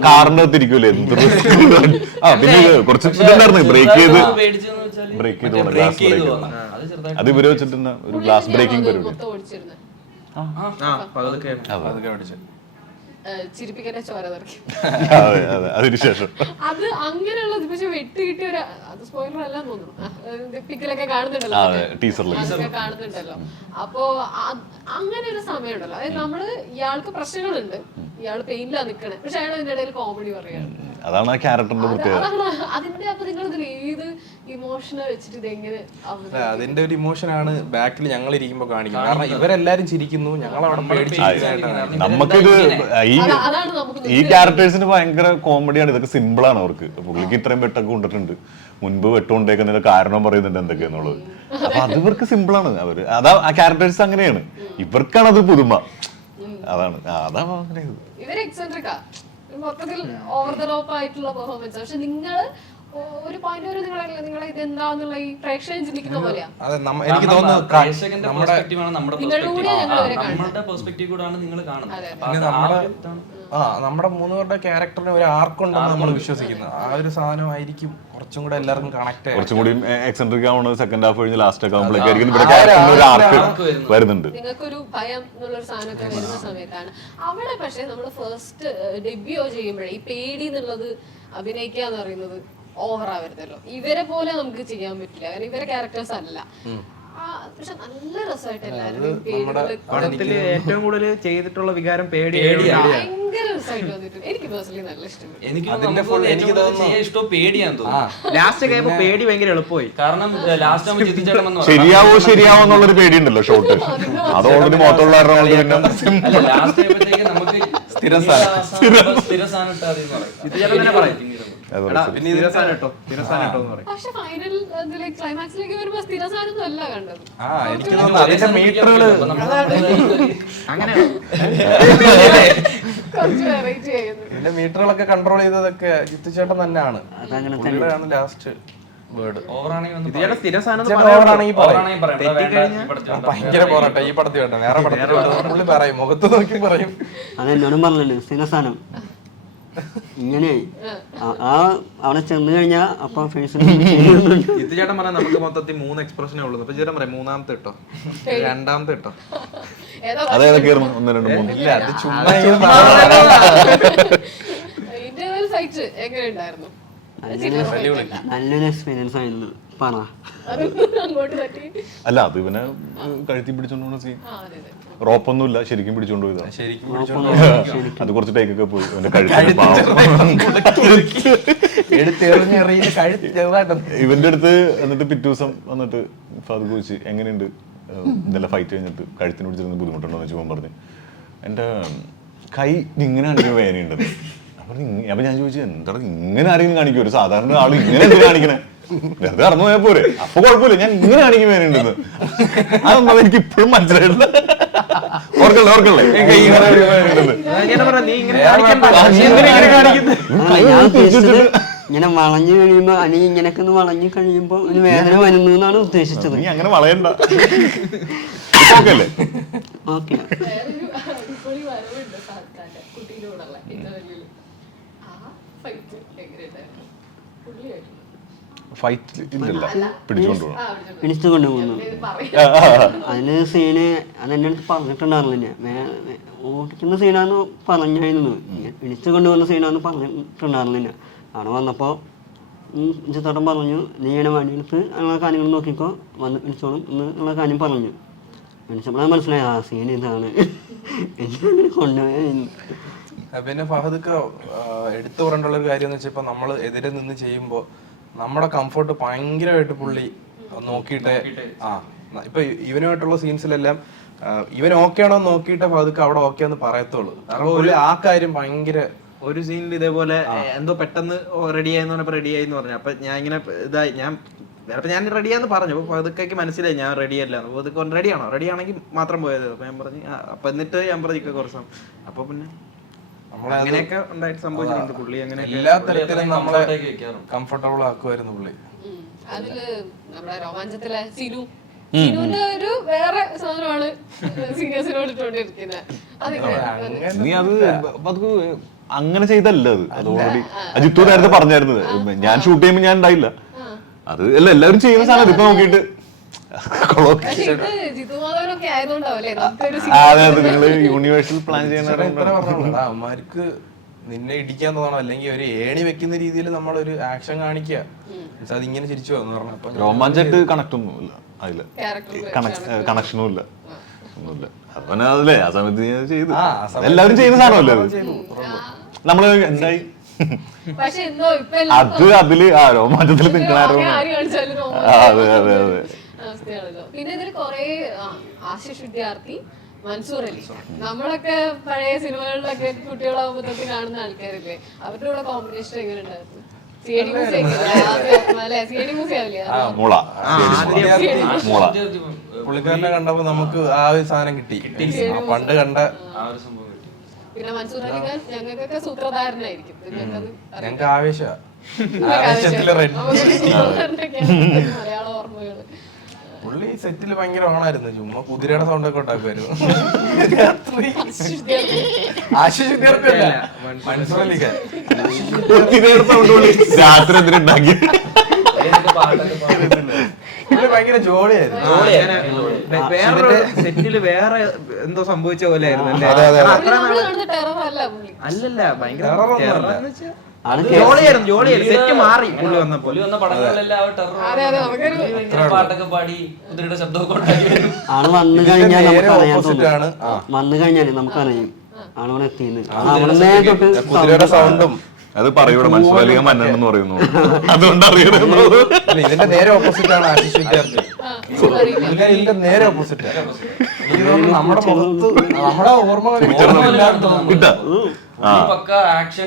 കാറിന്റെ അകത്തിരിക്കൂലേ എന്ത് risk ഉണ്ട്. ആ പിന്നെ കുറച്ച് ഇതുണ്ടായിരുന്നു ബ്രേക്ക് ചെയ്ത് പേടിച്ചെന്ന് വെച്ചാല് ബ്രേക്ക് ചെയ്ത് മറ്റേ പോണം, break ഗ്ലാസ് ചെയ്ത് ബ്രേക്ക് പോണം. അത് ചെറുതായിട്ട് അത് ഇവര് വെച്ചിട്ട് ഒരു ഗ്ലാസ് ബ്രേക്കിംഗ് പരിപാടി മൊത്തം ഓടിച്ചിരുന്നത് പതുക്കെ അതൊക്കെ പഠിച്ചു. ചിരിപ്പിക്കാനെ ചോര നിറക്കി. അതെ അതെ അതിനുശേഷം അത് അങ്ങനെയുള്ളത് പക്ഷെ വെട്ട് കിട്ടിയ ഒരു അത് സ്പോയിലർ അല്ലാന്ന് തോന്നുന്നു. പിക്കിലൊക്കെ കാണുന്നുണ്ടല്ലോ, അതെ ടീച്ചറിൽ അതൊക്കെ കാണുന്നുണ്ടല്ലോ. അപ്പോ അങ്ങനെ ഒരു സമയമുണ്ടല്ലോ, അതായത് നമ്മള് ഇയാൾക്ക് പ്രശ്നങ്ങളുണ്ട്, ഇയാള് പെയിന്റിലാ നിക്കണേ, പക്ഷെ അയാൾ അതിന്റെ ഇടയിൽ കോമഡി പറയാണ്. അതാണ് ആ ക്യാരക്ടറിന്റെ പ്രത്യേകത. അതാണ് അതിന്റെ. അപ്പൊ നിങ്ങൾ ഇതിൽ ഏത് ഇമോഷനെ വെച്ചിട്ട് ഇതെങ്ങനെ അതിന്റെ ഒരു ഇമോഷനാണ് ബാക്കിൽ ഞങ്ങൾ ഇരിക്കുമ്പോ കാണിക്കുന്നത്. കാരണം ഇവരെല്ലാരും ചിരിക്കുന്നു, ഞങ്ങൾ അവിടെ പേടിച്ചിരിക്കുന്നതായിട്ടാണ്. നമുക്കിത് ഈ അതാണ് നമുക്ക് ഈ ക്യാരക്ടേഴ്സിന് ഭയങ്കര കോമഡിയാണ്. ഇതൊക്കെ സിമ്പിൾ ആണ് അവർക്ക്. പുള്ളിക്ക് ഇത്രയും വെട്ടൊക്കെ കൊണ്ടിട്ടുണ്ട്, മുൻപ് വെട്ടുകൊണ്ടേക്കുന്നതിന്റെ കാരണം പറയുന്നുണ്ട് എന്തൊക്കെയാന്നുള്ളത്. അപ്പൊ അത് ഇവർക്ക് സിമ്പിൾ ആണ്. അവര് അതാ ആ ക്യാരക്ടേഴ്സ് അങ്ങനെയാണ്, ഇവർക്കാണ് അത് പുതുമ. അതാണ് അങ്ങനെ ഇവര് എക്സെൻട്രിക്കാ, മൊത്തത്തിൽ ഓവർ ദ ടോപ്പ് ആയിട്ടുള്ള പെർഫോമൻസ്. പക്ഷെ നിങ്ങള് ഒരു പോയിന്റ് വരെ നിങ്ങളെ ഇതെന്താന്നുള്ള ഈ പ്രേക്ഷകൻ ചിന്തിക്കുന്ന പോലെയാ. അതെ എനിക്ക് തോന്നുന്നു പ്രേക്ഷകന്റെ perspective ആണ് നമ്മുടെ പെർസ്പെക്റ്റീവ് കൂടാണ് നിങ്ങൾ കാണുന്നത്. നമ്മുടെ മൂന്നുപേരുടെ ക്യാരക്ടറിന് ഒരു ആർക്കുണ്ടെന്ന് നമ്മൾ വിശ്വസിക്കുന്നത്. ആ ഒരു സാധനമായിരിക്കും കുറച്ചും കൂടെ എല്ലാവർക്കും കണക്ട് ആയി. കുറച്ചും കൂടി എക്സെൻട്രിക് ആവുന്നത് സെക്കൻഡ് ഹാഫ് കഴിഞ്ഞ് ലാസ്റ്റ് ഒക്കെ ആവുമ്പോഴേക്കും ഇവിടെ ക്യാരക്ടറിന് ഒരു ആർക്ക് വരുന്നുണ്ട്. നിങ്ങൾക്കൊരു ഭയം എന്നുള്ളൊരു സാധനമൊക്കെ വരുന്ന സമയത്താണ് അവിടെ. പക്ഷെ നമ്മൾ ഫസ്റ്റ് ഡെബ്യൂ ചെയ്യുമ്പോഴേ ഈ പേടി എന്നുള്ളത് അഭിനയിക്കാന്ന് പറയുന്നത് ഓവറാ വരുന്നല്ലോ. ഇവരെ പോലെ നമുക്ക് ചെയ്യാൻ പറ്റില്ല, കാരണം ഇവരെ ക്യാരക്ടേഴ്സ് അല്ല. പക്ഷെ നല്ല രസമായിട്ട് എല്ലാവരും പടത്തില് ഏറ്റവും കൂടുതൽ ചെയ്തിട്ടുള്ള വികാരം ഭയങ്കര രസമായിട്ട് വന്നിട്ടുണ്ട്. എനിക്ക് പേഴ്സണലി നല്ല ഇഷ്ടപ്പെട്ടു. എനിക്ക് ഇഷ്ടം പേടിയാന്ന് തോന്നുന്നു. ലാസ്റ്റ് കഴിയുമ്പോ പേടി ഭയങ്കര എളുപ്പമായി. കാരണം ലാസ്റ്റ് ആകുമ്പോൾ ജിത്തിച്ചേട്ടൻ വന്നു ശരിയാവോ എന്നുള്ളൊരു പേടിയുണ്ടല്ലോ ഷോട്ട്. അത് ഓൾറെഡി മൊത്തമുള്ള ലാസ്റ്റ് ആയപ്പോഴത്തേക്ക് നമുക്ക് സ്ഥിര സാധനം ഇട്ടാ പറയും. പക്ഷെ ഫൈനൽ ക്ലൈമാക്സിലേക്ക് വരുമ്പോ സ്ഥിരസാധനം അല്ല കണ്ടത്. എനിക്ക് തോന്നുന്നു അതിന്റെ മീറ്ററുകള് അങ്ങനെ കുറച്ച് വെറൈറ്റി ആയിരുന്നു. ഇതിന്റെ മീറ്ററുകളൊക്കെ കൺട്രോൾ ചെയ്തതൊക്കെ ജിത്തുചേട്ടൻ തന്നെയാണ്. പുള്ളിയുടെയാണ് ലാസ്റ്റ് വേർഡ്. ഭയങ്കര പോരാട്ടെ ഈ പടത്തിൽ വേണ്ട, വേറെ പടത്തിൽ പുള്ളി പറയും, മുഖത്ത് നോക്കി പറയും. അതെന്നോടും പറഞ്ഞല്ലോ സ്ഥിരസ്ഥാനം ഇങ്ങനെ അവിടെ ചെന്ന് കഴിഞ്ഞാ അപ്പൊ ചേട്ടൻ പറഞ്ഞാൽ നമുക്ക് മൊത്തത്തിൽ 3 എക്സ്പ്രഷനേ ഉള്ളൂ. അപ്പൊ ചേട്ടൻ പറയാം മൂന്നാമത്തെ ഇട്ടോ രണ്ടാമത്തെ ഇട്ടോ അതേതൊക്കെയായിരുന്നു? 1, 2, 3 ഇല്ല അത് ചുമ്മാ ഇന്റർവെൽ ഫൈറ്റ് എങ്ങനെ ഉണ്ടായിരുന്നു? നല്ലൊരു എക്സ്പീരിയൻസ് ആയിരുന്നു. പറ അങ്ങോട്ട് പറ്റി. അല്ല അത് ഇവനെ കഴുത്തി പിടിച്ചോണ്ട് പോകുന്ന സീൻ. അതെ അതെ, റോപ്പൊന്നുമില്ല, ശരിക്കും പിടിച്ചോണ്ട് പോയതാ. ശരിക്കും അത് കുറച്ച് ടേക്കൊക്കെ പോയി. അവന്റെ ഇവന്റെ അടുത്ത് എന്നിട്ട് പിറ്റേ ദിവസം വന്നിട്ട് ഫാദർ ചോദിച്ചു എങ്ങനെയുണ്ട് ഇന്നലെ ഫൈറ്റ് കഴിഞ്ഞിട്ട് കഴുത്തിന് പിടിച്ചിരുന്ന ബുദ്ധിമുട്ടുണ്ടോ എന്ന് ചോദിച്ചാൽ പറഞ്ഞു എന്റെ കൈ ഇങ്ങനെ കാണിക്കാൻ വേദനയുണ്ടെന്ന്. അപ്പൊ ഞാൻ ചോദിച്ചു എന്താണ് ഇങ്ങനെ ആരെങ്കിലും കാണിക്കും? ഒരു സാധാരണ ആള് ഇങ്ങനെ എന്തിനാ കാണിക്കണേ? വെറുതെ കടന്നു പോയാൽ പോരെ, അപ്പൊ കുഴപ്പമില്ല, ഞാൻ ഇങ്ങനെ കാണിക്കാൻ വേദനയുണ്ടെന്ന്. അതൊന്നും എനിക്ക് ഇപ്പോഴും മനസ്സിലായിട്ടില്ല. ഓർക്കല്ലേ ഇങ്ങനെ വളഞ്ഞു കഴിയുമ്പോ അല്ലെങ്കിൽ ഇങ്ങനൊക്കെ ഒന്ന് വളഞ്ഞു കഴിയുമ്പോ ഒരു വേദന വരുന്നു എന്നാണ് ഉദ്ദേശിച്ചത്. നീ അങ്ങനെ വളയണ്ട. ഓക്കെ വേറൊരു അടിപൊളി വരവുണ്ട് സാധാരണ കുട്ടീനോടുള്ള ഇന്റർവെല്ലിൽ. ആ ഫൈറ്റ് എങ്ങനെയുണ്ടായിരുന്നു? പുള്ളിയായിരുന്നു ഫൈറ്റ് ഇല്ലല്ല, പിടിച്ചോണ്ട് പോകണം. പിടിച്ചു കൊണ്ടുപോകുന്നു. അതിന് സീന് അതെന്നെ അടുത്ത് പറഞ്ഞിട്ടുണ്ടായിരുന്നില്ല. ഓടിക്കുന്ന സീനാന്ന് പറഞ്ഞായിരുന്നു, പിടിച്ചു കൊണ്ടുപോകുന്ന സീനാന്ന് പറഞ്ഞിട്ടുണ്ടായിരുന്നില്ല. അവിടെ വന്നപ്പോൾ ചിത്തോട്ടം പറഞ്ഞു നീ ഇങ്ങനെ വണ്ടിയെടുത്ത് അങ്ങനെ കാര്യങ്ങൾ നോക്കിക്കോ, വന്ന് പിടിച്ചോളും എന്നുള്ള കാര്യം പറഞ്ഞു. പിടിച്ചപ്പോഴാണ് മനസ്സിലായി ആ സീൻ ഇതാണ് എന്നെ കൊണ്ടുപോയി. പിന്നെ ഫഹദൊക്കെ എടുത്തു പറയേണ്ടുള്ള ഒരു കാര്യം എന്ന് വെച്ചാൽ ഇപ്പൊ നമ്മൾ എതിരെ നിന്ന് ചെയ്യുമ്പോൾ നമ്മുടെ കംഫർട്ട് ഭയങ്കരമായിട്ട് പുള്ളി നോക്കിയിട്ട് ഇപ്പൊ ഇവനുമായിട്ടുള്ള സീൻസിലെല്ലാം ഇവൻ ഓക്കെ ആണോ നോക്കിയിട്ട് ഫഹദൊക്കെ അവിടെ ഓക്കെ എന്ന് പറയത്തുള്ളൂ. കാരണം ആ കാര്യം ഭയങ്കര ഒരു സീനിൽ ഇതേപോലെ എന്തോ പെട്ടെന്ന് റെഡി ആയെന്ന് പറഞ്ഞപ്പോ റെഡി ആയി എന്ന് പറഞ്ഞു. അപ്പൊ ഞാൻ ഇങ്ങനെ ഇതായി, ഞാൻ വേറെ ഞാൻ റെഡിയാന്ന് പറഞ്ഞു. അപ്പോൾ അതൊക്കെ മനസ്സിലായി ഞാൻ റെഡിയല്ല. അപ്പോൾ അതൊക്കെ റെഡിയാണോ, റെഡിയാണെങ്കിൽ മാത്രം പോയത്. അപ്പോൾ ഞാൻ പറഞ്ഞു അപ്പം എന്നിട്ട് ഞാൻ പറഞ്ഞു കുറച്ച് സമയം. അപ്പോൾ പിന്നെ അങ്ങനെയൊക്കെ ഉണ്ടായിട്ട് സംഭവിച്ചിട്ടുണ്ട്. പുള്ളി അങ്ങനെ എല്ലാ തരത്തിലും നമ്മളെ കംഫർട്ടബിൾ ആക്കുമായിരുന്നു പുള്ളി. അതില് നമ്മുടെ രോമാഞ്ചത്തിലെ സിനുവിന്റെ ഒരു വേറെ സാധനമാണ് സീനിയേഴ്സിനോട് ഇട്ടുകൊണ്ടിരിക്കുന്നത്. നീ അത് അങ്ങനെ ചെയ്തല്ല അത് ഓൾറെഡി അജിത്തു നേരത്തെ പറഞ്ഞായിരുന്നത്. ഞാൻ ഷൂട്ട് ചെയ്യുമ്പോൾ ഞാൻ ഉണ്ടായില്ല. അത് അല്ല എല്ലാവരും ചെയ്യുന്ന സാധനം ഇപ്പൊ നോക്കിയിട്ട് അതെ അതെ നിങ്ങള് യൂണിവേഴ്സൽ പ്ലാൻ ചെയ്യുന്ന അവന്മാർക്ക് നിന്നെ ഇടിക്കാൻ തോന്നണം, അല്ലെങ്കിൽ ഒരു ഏണി വെക്കുന്ന രീതിയിൽ നമ്മളൊരു ആക്ഷൻ കാണിക്കുക. അതിങ്ങനെ ചിരിച്ചു വന്നു പറഞ്ഞു. രോമാഞ്ചായിട്ട് കണക്ട് ഒന്നുമില്ല അതില്, കണക്ഷനും ഇല്ല, ഒന്നുമില്ല. അപ്പൊ അതല്ലേ ആ സമയത്ത് ഞാൻ ചെയ്തു. എല്ലാവരും ചെയ്യുന്ന സാധനമല്ലേ അത്. നമ്മള് എന്തായി അത് അതില് ആ രോമാഞ്ചത്തില് നിൽക്കണായിരുന്നു. അതെ അതെ അതെ. പിന്നെ ഇതിൽ കൊറേ ആശിഷ് വിദ്യാർത്ഥി, മൻസൂർ അലി, നമ്മളൊക്കെ പഴയ സിനിമകളിലൊക്കെ കുട്ടികളാകുമ്പോ കാണുന്ന ആൾക്കാരില്ലേ, അവരുടെ കൂടെ കോമ്പിനേഷൻ എങ്ങനെ ഉണ്ടായിരുന്നു? പുള്ളിക്കാരനെ കണ്ടപ്പോ നമുക്ക് ആ ഒരു സാധനം കിട്ടി, പണ്ട് കണ്ട. പിന്നെ മൻസൂർ അലി ഖാൻ ഞങ്ങൾക്കൊക്കെ സൂത്രധാരനായിരിക്കും. ഞങ്ങൾക്ക് ആവേശത്തില് മലയാള ഓർമ്മകള്. പുള്ളി സെറ്റില് ഭയങ്കര ഓണായിരുന്നു. ചുമ്മാ കുതിരയുടെ സൗണ്ട് ഒക്കെ ഉണ്ടാക്കുമായിരുന്നു. ആശിഷ് വിദ്യാർത്ഥി അല്ല, മൻസൂർ അലി ഖാൻ രാത്രി എന്തിനുണ്ടാക്കി ഭയങ്കര ജോളിയായിരുന്നു. വേറെ സെറ്റില് വേറെ എന്തോ സംഭവിച്ച പോലെ ആയിരുന്നു. അല്ലല്ല ഭയങ്കര ജോളിയായിരുന്നു. സെറ്റ് മാറി പുള്ളി വന്നപ്പോ. പാട്ടൊക്കെ പാടി കുതിരയുടെ ശബ്ദമൊക്കെ ഉണ്ടാക്കി. ആള് വന്നു കഴിഞ്ഞാൽ വന്നു കഴിഞ്ഞാല് നമുക്കറിയാം ആളവിടെ എത്തിയെന്ന്. കുതിരയുടെ സൗണ്ടും അത് പറയൂടെ മനസ്സിലാലിക മന്നെന്ന് പറയുന്നു. അതുകൊണ്ട് അറിയണത് ഇതിന്റെ നേരെ ഓപ്പോസിറ്റ് ആണ് ആശിഷ് വിദ്യാർത്ഥി. ഇതിന്റെ നേരെ ഓപ്പോസിറ്റ്. എനിക്ക് തോന്നുന്നു നമ്മുടെ ഓർമ്മ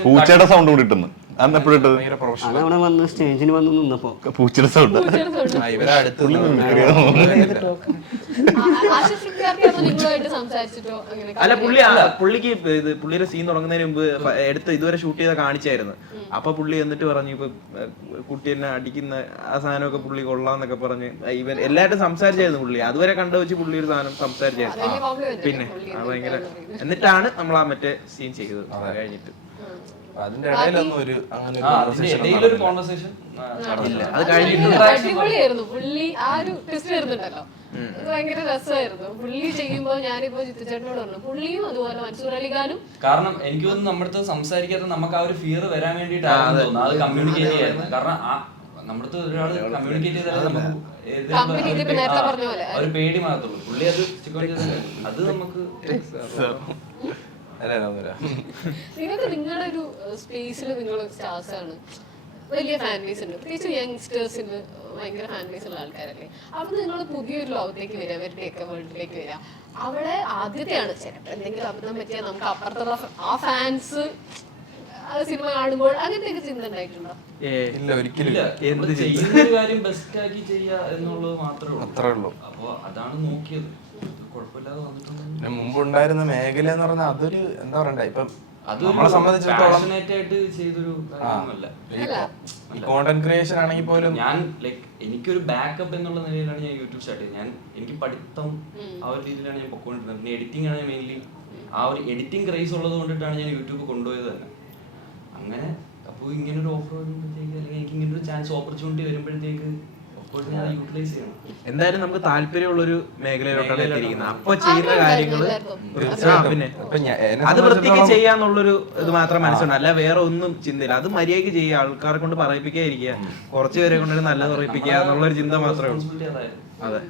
പൂച്ചയുടെ സൗണ്ട് കൂടി ഇട്ടുന്നു. അന്നെപ്പോഴും അതവിടെ വന്ന് സ്റ്റേജിന് വന്ന് നിന്നപ്പോ പൂച്ചയുടെ സൗണ്ട് അല്ല പുള്ളിക്ക് ഇത് പുള്ളിയുടെ സീൻ തുടങ്ങുന്നതിന് മുമ്പ് ഇതുവരെ ഷൂട്ട് ചെയ്ത കാണിച്ചായിരുന്നു. അപ്പൊ പുള്ളി എന്നിട്ട് പറഞ്ഞു ഇപ്പൊ കുട്ടി എന്നെ അടിക്കുന്ന ആ സാധനമൊക്കെ പുള്ളി കൊള്ളാന്നൊക്കെ പറഞ്ഞ് ഇവൻ എല്ലാവരും സംസാരിച്ചായിരുന്നു. പുള്ളി അതുവരെ കണ്ടു വെച്ച് പുള്ളി ഒരു സാധനം സംസാരിച്ചായിരുന്നു. പിന്നെ ഭയങ്കര എന്നിട്ടാണ് നമ്മൾ ആ മറ്റേ സീൻ ചെയ്തത് കഴിഞ്ഞിട്ട്. അതിന്റെ ഇടയിലൊന്നും ഒരു കോൺവെർസേഷൻ അത് കഴിഞ്ഞിട്ട് അടിപൊളിയായിരുന്നു. പുള്ളി ആ ഒരു ടെസ്റ്റ് വരുന്നുണ്ടല്ലോ, അത് ഭയങ്കര രസമായിരുന്നു. പുള്ളി ചെയ്യുമ്പോ ഞാനിപ്പോ ചിത്രചേട്ടനോട് പറഞ്ഞു, പുള്ളിയും അതുപോലെ മൻസൂർ അലി ഖാനും. കാരണം എനിക്ക് തോന്നുന്നു നമ്മുടെ അടുത്ത് സംസാരിക്കാത്ത നമുക്ക് ആ ഒരു ഫിയർ വരാൻ വേണ്ടിയിട്ടാണ് തോന്നുന്നത്. അത് കമ്മ്യൂണിക്കേറ്റ് ചെയ്യായിരുന്നു. കാരണം നമ്മുടെ അടുത്ത് ഒരാൾ കമ്മ്യൂണിക്കേറ്റ് ചെയ്താൽ നമുക്ക് ഒരു പേടി മാത്രമേ പുള്ളി അത് അത് നമുക്ക് നിങ്ങൾക്ക് നിങ്ങളുടെ ഒരു സ്പേസിൽ നിങ്ങൾ സ്റ്റാർസ് ആണ്, വലിയ ഫാൻ ബേസ് ഉണ്ട്, പ്രത്യേകിച്ച് യങ്സ്റ്റേഴ്സിന് ഭയങ്കര ഫാൻ ബേസ് ഉള്ള ആൾക്കാരല്ലേ. അവിടെ നിങ്ങൾ പുതിയൊരു ലോകത്തേക്ക് വരിക, അവരുടെയൊക്കെ വേൾഡിലേക്ക് വരിക. അവിടെ ആദ്യത്തെയാണ് ചിലപ്പോൾ എന്തെങ്കിലും അബദ്ധം പറ്റിയാൽ നമുക്ക് അപ്പുറത്തുള്ള ആ ഫാൻസ് സിനിമ കാണുമ്പോൾ അങ്ങനത്തെ ചിന്ത ഉണ്ടായിട്ടുണ്ടോ? ഇല്ല, ഒരിക്കലും. ചെയ്യുന്ന ഒരു കാര്യം ബെസ്റ്റ് ആക്കി ചെയ്യുക എന്നുള്ളത് മാത്രമേ ഉള്ളൂ. അപ്പൊ അതാണ് നോക്കിയത്. മുമ്പുണ്ടായിരുന്ന മേഖല എന്ന് പറഞ്ഞാൽ അതൊരു എന്താ പറയണ്ട, ഇപ്പം നമ്മളെ സംബന്ധിച്ചിടത്തോളം കോണ്ടന്റ് ക്രിയേഷൻ ആണെങ്കിൽ പോലും ഞാൻ ലൈക്ക് എനിക്കൊരു ബാക്കപ്പ് എന്നുള്ള നിലയിലാണ് ഞാൻ യൂട്യൂബ് സ്റ്റാർട്ട് ചെയ്തത്. എനിക്ക് പഠിത്തം ആ ഒരു രീതിയിലാണ് ഞാൻ പൊക്കോണ്ടിരുന്നത്. പിന്നെ എഡിറ്റിംഗ് ആണ് മെയിൻലി. ആ ഒരു എഡിറ്റിംഗ് ക്രൈസ് ഉള്ളത് കൊണ്ടിട്ടാണ് ഞാൻ യൂട്യൂബ് കൊണ്ടുപോയത് തന്നെ. അങ്ങനെ അപ്പോൾ ഇങ്ങനൊരു ഓഫർ വരുമ്പോഴത്തേക്ക് അല്ലെങ്കിൽ എനിക്ക് ഇങ്ങനൊരു ചാൻസ് ഓപ്പർച്യൂണിറ്റി വരുമ്പോഴത്തേക്ക് യൂട്ടിലൈസ് ചെയ്യണം. എന്തായാലും നമുക്ക് താല്പര്യമുള്ളൊരു മേഖലയിലോട്ടാണ് എത്തിയിരിക്കുന്നത്. അപ്പൊ ചെയ്യുന്ന കാര്യങ്ങള് പിന്നെ അത് വൃത്തിക്ക് ചെയ്യാന്നുള്ളൊരു ഇത് മാത്രം മനസ്സിലുണ്ട്. അല്ല വേറെ ഒന്നും ചിന്തയില്ല. അത് മര്യാദയ്ക്ക് ചെയ്യുക, ആൾക്കാരെ കൊണ്ട് പറയിപ്പിക്കാതിരിക്കുക, കുറച്ചു പേരെ കൊണ്ട് നല്ലത് പറയിപ്പിക്കുക എന്നുള്ളൊരു ചിന്ത മാത്രമേ ഉള്ളൂ. അതെ,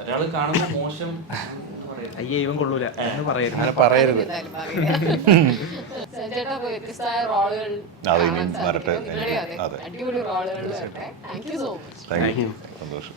ഒരാള് കാണുന്ന മോശം അയ്യേ ഇവൻ കൊള്ളൂല എന്ന് പറയരുത്. അത് ഇനി വരട്ടെ. അടിപൊളി റോളുകൾ. Thank you so much. Thank you, സന്തോഷം.